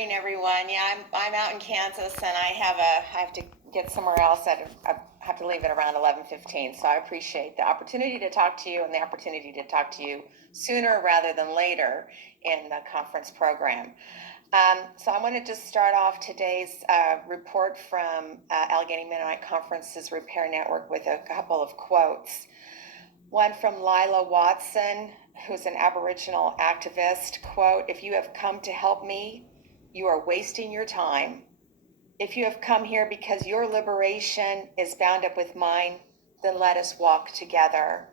morning, everyone. Yeah, I'm out in Kansas, and I have to get somewhere else. I have to leave at around 11:15. So I appreciate the opportunity to talk to you and the opportunity to talk to you sooner rather than later in the conference program. So I want to just start off today's report from Allegheny Mennonite Conference's Repair Network with a couple of quotes. One from Lila Watson, who's an Aboriginal activist, quote, "If you have come to help me, you are wasting your time. If you have come here because your liberation is bound up with mine, then let us walk together."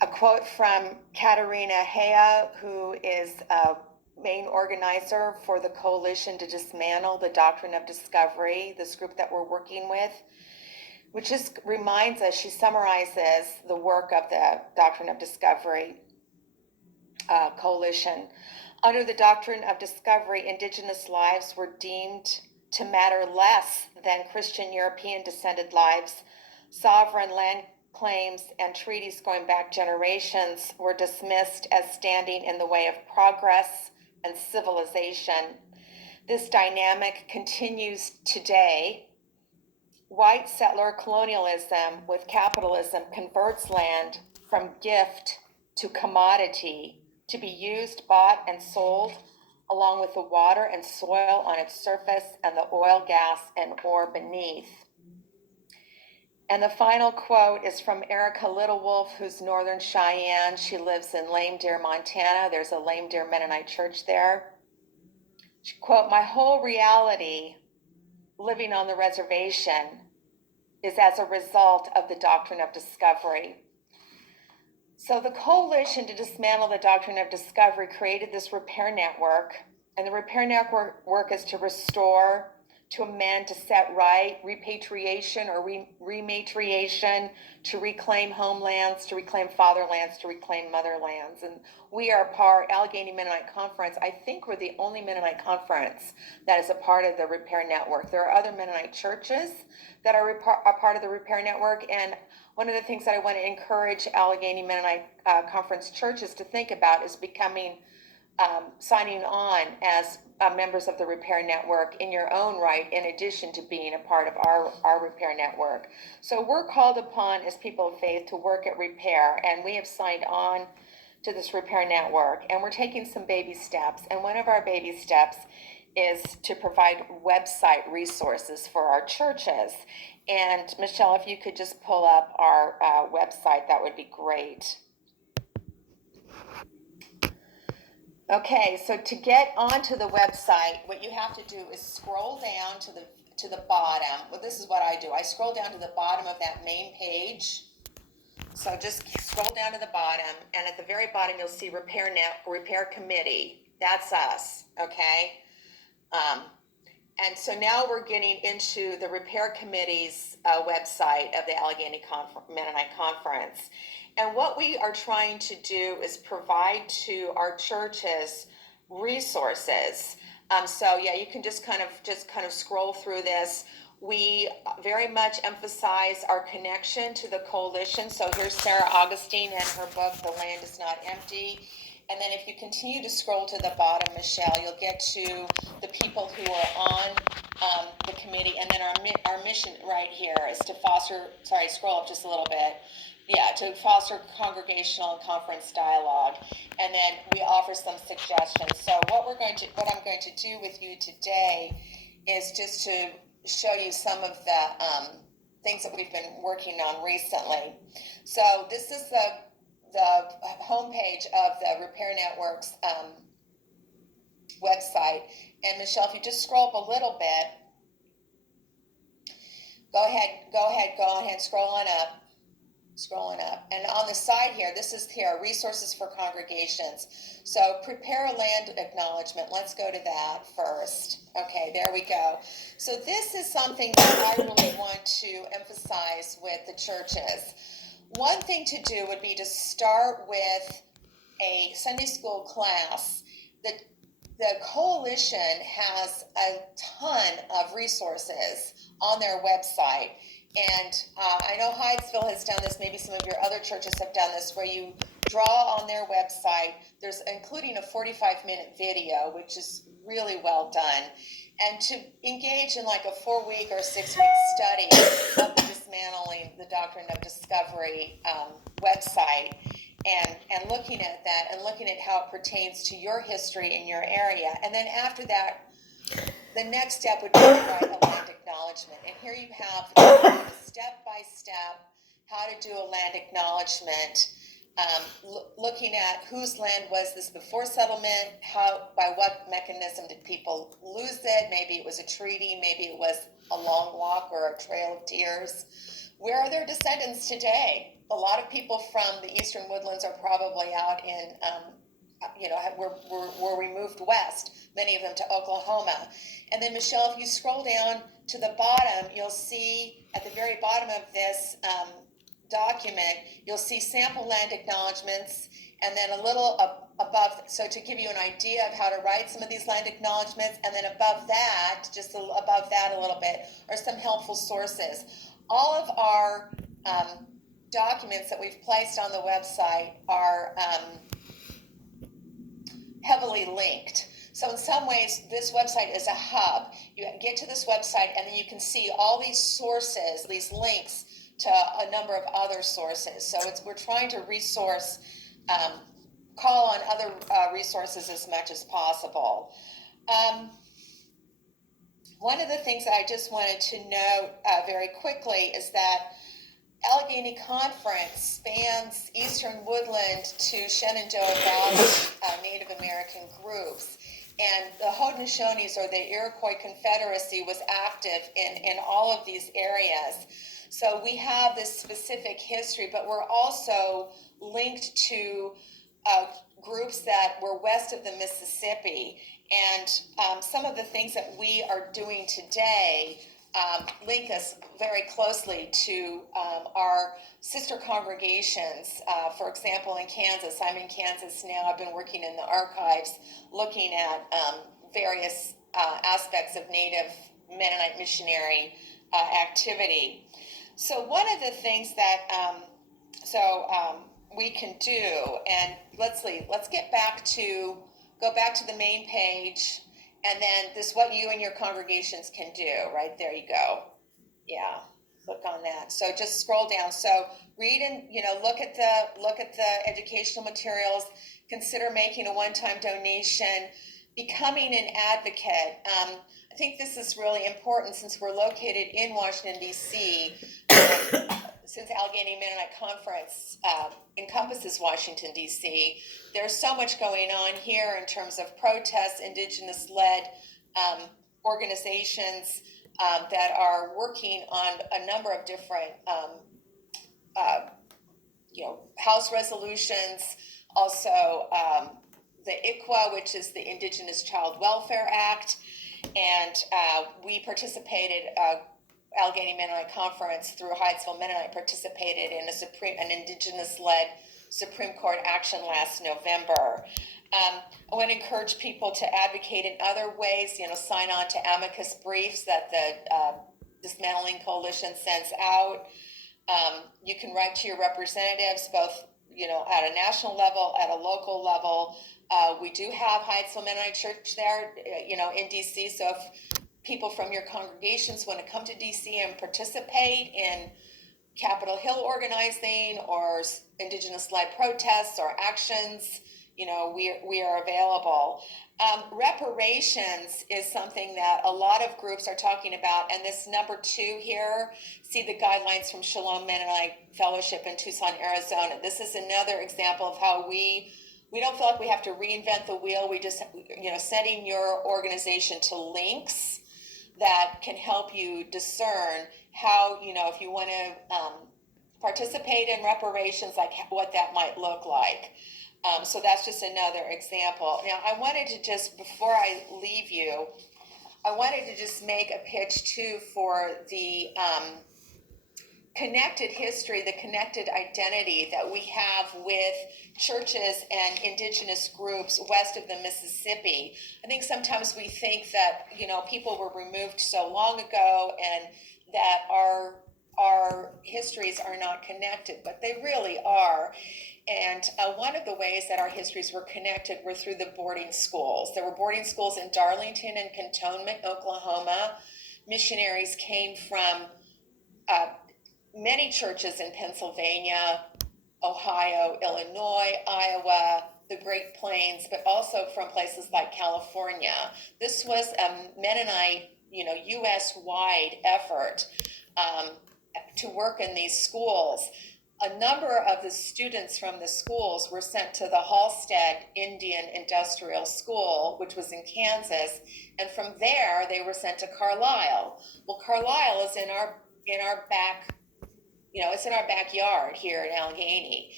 A quote from Katerina Hea, who is a main organizer for the Coalition to Dismantle the Doctrine of Discovery, this group that we're working with, which just reminds us, she summarizes the work of the Doctrine of Discovery Coalition. Under the Doctrine of Discovery, Indigenous lives were deemed to matter less than Christian European descended lives. Sovereign land claims and treaties going back generations were dismissed as standing in the way of progress and civilization. This dynamic continues today. White settler colonialism with capitalism converts land from gift to commodity to be used, bought, and sold, along with the water and soil on its surface and the oil, gas, and ore beneath. And the final quote is from Erica Littlewolf, who's Northern Cheyenne. She lives in Lame Deer, Montana. There's a Lame Deer Mennonite church there. She, quote, "My whole reality living on the reservation is as a result of the Doctrine of Discovery." So the Coalition to Dismantle the Doctrine of Discovery created this repair network, and the repair network work is to restore, to amend, to set right, repatriation or rematriation, to reclaim homelands, to reclaim fatherlands, to reclaim motherlands. And we are Allegheny Mennonite Conference. I think we're the only Mennonite conference that is a part of the repair network. There are other Mennonite churches that are a part of the repair network, and one of the things that I want to encourage Allegheny Mennonite Conference churches to think about is becoming signing on as members of the repair network in your own right, in addition to being a part of our repair network. So we're called upon as people of faith to work at repair, and we have signed on to this repair network, and we're taking some baby steps. And one of our baby steps is to provide website resources for our churches. And Michelle, if you could just pull up our website, that would be great. Okay, so to get onto the website, what you have to do is scroll down to the bottom. Well, this is what I do. I scroll down to the bottom of that main page. So just scroll down to the bottom, and at the very bottom you'll see Repair Committee. That's us, okay? And so now we're getting into the Repair Committee's website of the Allegheny Mennonite Conference. And what we are trying to do is provide to our churches resources. So yeah, you can just kind of scroll through this. We very much emphasize our connection to the coalition. So here's Sarah Augustine and her book, The Land is Not Empty. And then if you continue to scroll to the bottom, Michelle, you'll get to the people who are on the committee. And then our mission right here is to foster, scroll up just a little bit. Yeah, to foster congregational and conference dialogue. And then we offer some suggestions. So what I'm going to do with you today is just to show you some of the things that we've been working on recently. So this is the homepage of the Repair Network's website. And Michelle, if you just scroll up a little bit, go ahead, scrolling up. And on the side here, this is here, resources for congregations. So prepare a land acknowledgement. Let's go to that first. Okay, there we go. So this is something that I really want to emphasize with the churches. One thing to do would be to start with a Sunday school class. The coalition has a ton of resources on their website. And I know Hydesville has done this, maybe some of your other churches have done this, where you draw on their website. There's including a 45-minute video, which is really well done, and to engage in like a 4-week or 6-week study of the Dismantling the Doctrine of Discovery website, and looking at that and looking at how it pertains to your history in your area. And then after that, the next step would be to write a land acknowledgement. And here you have step by step how to do a land acknowledgement, looking at whose land was this before settlement, by what mechanism did people lose it? Maybe it was a treaty, maybe it was a long walk or a trail of tears. Where are their descendants today? A lot of people from the Eastern Woodlands are probably out in, were removed west, many of them to Oklahoma. And then, Michelle, if you scroll down to the bottom, you'll see at the very bottom of this document, you'll see sample land acknowledgements, and then a little above, so to give you an idea of how to write some of these land acknowledgements, and then above that, just above that a little bit, are some helpful sources. All of our documents that we've placed on the website are heavily linked. So in some ways, this website is a hub. You get to this website and then you can see all these sources, these links to a number of other sources. So we're trying to resource, call on other resources as much as possible. One of the things that I just wanted to note very quickly is that Allegheny Conference spans Eastern Woodland to Shenandoah Valley Native American groups. And the Haudenosaunees, or the Iroquois Confederacy, was active in all of these areas. So we have this specific history, but we're also linked to groups that were west of the Mississippi. And some of the things that we are doing today link us very closely to our sister congregations. For example, in Kansas, I'm in Kansas now. I've been working in the archives looking at various aspects of Native Mennonite missionary activity. So one of the things that we can do, and let's go back to the main page. And then this, what you and your congregations can do, right there you go. Yeah, click on that. So just scroll down. So read and, look at the educational materials, consider making a one-time donation, becoming an advocate. I think this is really important since we're located in Washington, D.C., since Allegheny Mennonite Conference encompasses Washington, D.C., there's so much going on here in terms of protests, indigenous-led organizations that are working on a number of different, House resolutions, also the ICWA, which is the Indigenous Child Welfare Act, and we participated, Allegheny Mennonite Conference through Hyattsville Mennonite participated in an indigenous-led Supreme Court action last November. I want to encourage people to advocate in other ways, sign on to amicus briefs that the Dismantling Coalition sends out. You can write to your representatives, both, at a national level, at a local level. We do have Hyattsville Mennonite Church there, in DC, so if people from your congregations want to come to DC and participate in Capitol Hill organizing or indigenous-led protests or actions, we are available. Reparations is something that a lot of groups are talking about, and this number 2 here, see the guidelines from Shalom Mennonite Fellowship in Tucson, Arizona. This is another example of how we don't feel like we have to reinvent the wheel. We just, sending your organization to links that can help you discern how, if you want to participate in reparations, like what that might look like. So that's just another example. Now, I wanted to just, before I leave you, I wanted to just make a pitch too for the connected history, the connected identity that we have with churches and indigenous groups west of the Mississippi. I think sometimes we think that, people were removed so long ago and that our our histories are not connected, but they really are. And one of the ways that our histories were connected were through the boarding schools. There were boarding schools in Darlington and Cantonment, Oklahoma. Missionaries came from many churches in Pennsylvania, Ohio, Illinois, Iowa, the Great Plains, but also from places like California. This was a Mennonite, U.S.-wide effort to work in these schools. A number of the students from the schools were sent to the Halstead Indian Industrial School, which was in Kansas, and from there they were sent to Carlisle. Well, Carlisle is in our back, it's in our backyard here in Allegheny.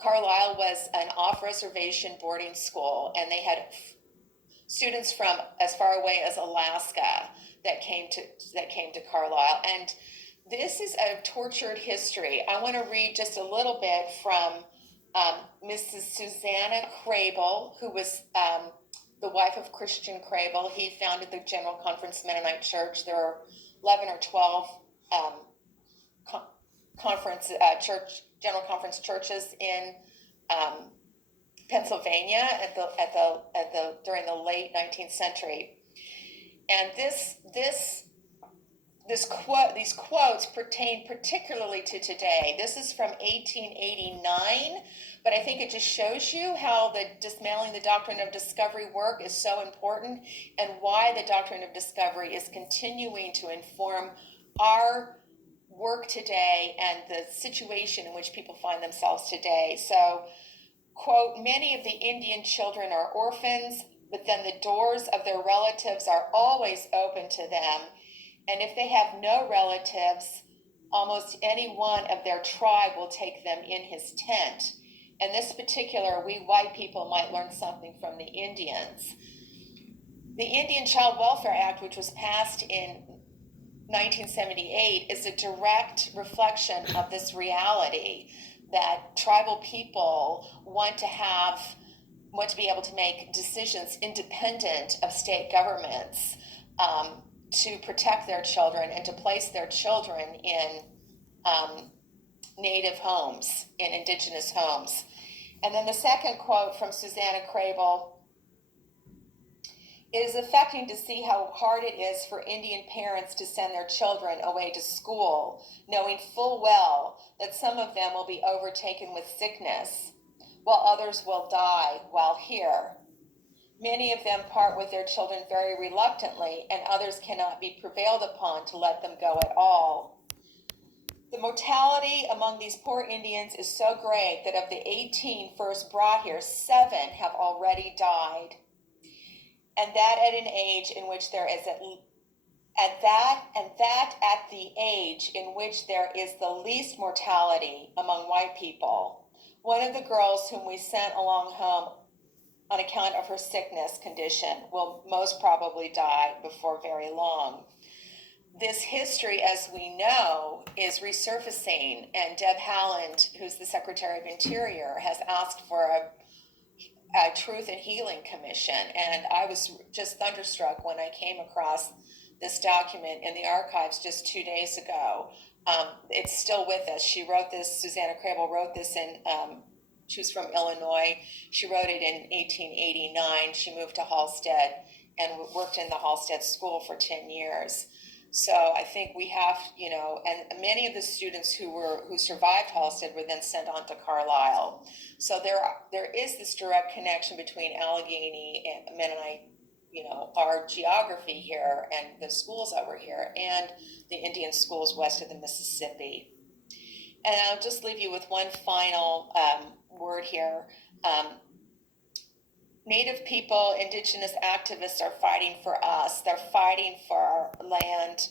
Carlisle was an off-reservation boarding school, and they had students from as far away as Alaska that came to Carlisle. And this is a tortured history. I want to read just a little bit from Mrs. Susanna Crable, who was the wife of Christian Crable. He founded the General Conference Mennonite Church. There are 11 or 12 General Conference churches in Pennsylvania during the late 19th century. And these quotes pertain particularly to today. This is from 1889, but I think it just shows you how the dismantling the doctrine of discovery work is so important, and why the doctrine of discovery is continuing to inform our work today and the situation in which people find themselves today. So, quote, many of the Indian children are orphans, but then the doors of their relatives are always open to them. And if they have no relatives, almost any one of their tribe will take them in his tent. In this particular, we white people might learn something from the Indians. The Indian Child Welfare Act, which was passed in 1978, is a direct reflection of this reality that tribal people want to be able to make decisions independent of state governments, to protect their children and to place their children in native homes, in indigenous homes. And then the second quote from Susanna Crable: it is affecting to see how hard it is for Indian parents to send their children away to school, knowing full well that some of them will be overtaken with sickness, while others will die while here. Many of them part with their children very reluctantly, and others cannot be prevailed upon to let them go at all. The mortality among these poor Indians is so great that of the 18 first brought here, 7 have already died. And that at an age in which there is at the age in which there is the least mortality among white people. One of the girls whom we sent along home on account of her sickness condition will most probably die before very long. This history, as we know, is resurfacing, and Deb Haaland, who's the Secretary of Interior, has asked for a Truth and Healing Commission, and I was just thunderstruck when I came across this document in the archives just 2 days ago. It's still with us. She wrote this, Susanna Crable wrote this she was from Illinois. She wrote it in 1889. She moved to Halstead and worked in the Halstead School for 10 years. So I think we have, and many of the students who survived Halstead were then sent on to Carlisle. So there is this direct connection between Allegheny and Mennonite, our geography here and the schools that were here, and the Indian schools west of the Mississippi. And I'll just leave you with one final word here. Native people, indigenous activists are fighting for us. They're fighting for our land,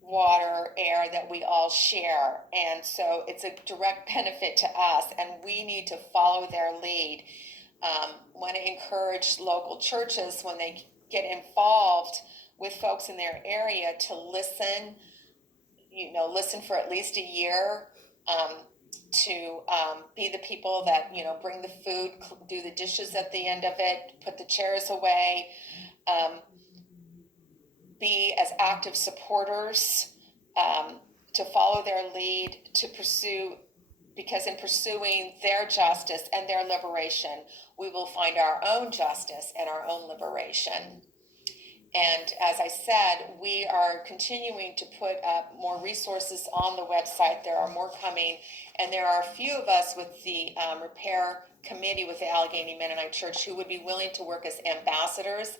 water, air that we all share. And so it's a direct benefit to us, and we need to follow their lead. Want to encourage local churches, when they get involved with folks in their area, to listen for at least a year, to be the people that, bring the food, do the dishes at the end of it, put the chairs away, be as active supporters, to follow their lead, to pursue, because in pursuing their justice and their liberation, we will find our own justice and our own liberation. And as I said, we are continuing to put up more resources on the website. There are more coming, and there are a few of us with the repair committee with the Allegheny Mennonite Church who would be willing to work as ambassadors.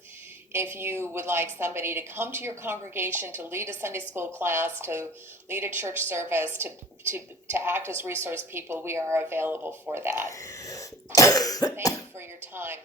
If you would like somebody to come to your congregation, to lead a Sunday school class, to lead a church service, to act as resource people, we are available for that. Thank you for your time.